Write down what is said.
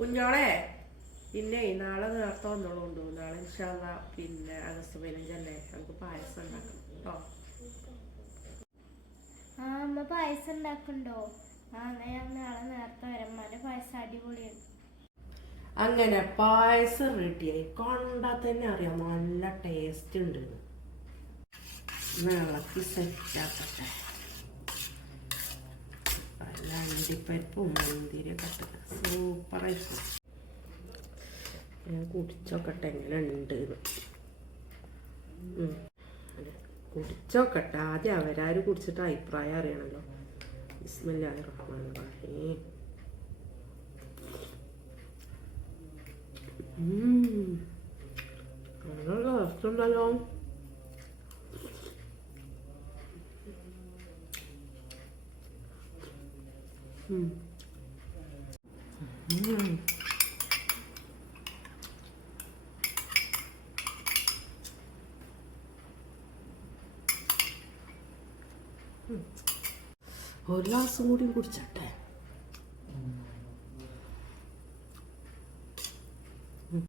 കുഞ്ഞോളെ പിന്നെ നാളെ നേരത്തെ വന്നോളൂ. നാളെ ഇൻഷാ അല്ലാ പിന്നെ ആഗസ്റ്റ് 15 നമുക്ക് പായസം ഉണ്ടാക്കണം കേട്ടോ. അമ്മ പായസം ഉണ്ടാക്കണ്ടോ? ഞാൻ നാളെ നേരത്തെ വരമ്മാന്റെ പായസം അടിപൊളിയാണ്. അങ്ങനെ പായസം റെഡിയായി. കണ്ടാൽ തന്നെ അറിയാം നല്ല ടേസ്റ്റ് ഉണ്ട്. ഇളക്കി സെറ്റാക്കട്ടെ. അണ്ടിപ്പരിപ്പും മുന്തിരിയൊക്കെ സൂപ്പറായിട്ട് ഞാൻ കുടിച്ചോക്കട്ടെ എങ്ങനെ ഉണ്ട്. കുടിച്ചോക്കട്ടെ. ആദ്യം അവരാര് കുടിച്ചിട്ട് അഭിപ്രായം അറിയണല്ലോ. ബിസ്മില്ലാഹിർ റഹ്മാനിർ റഹീം. നല്ല ടേസ്റ്റുണ്ടല്ലോ. ഒരു ഗ്ലാസും കൂടി കുടിച്ചട്ടെ.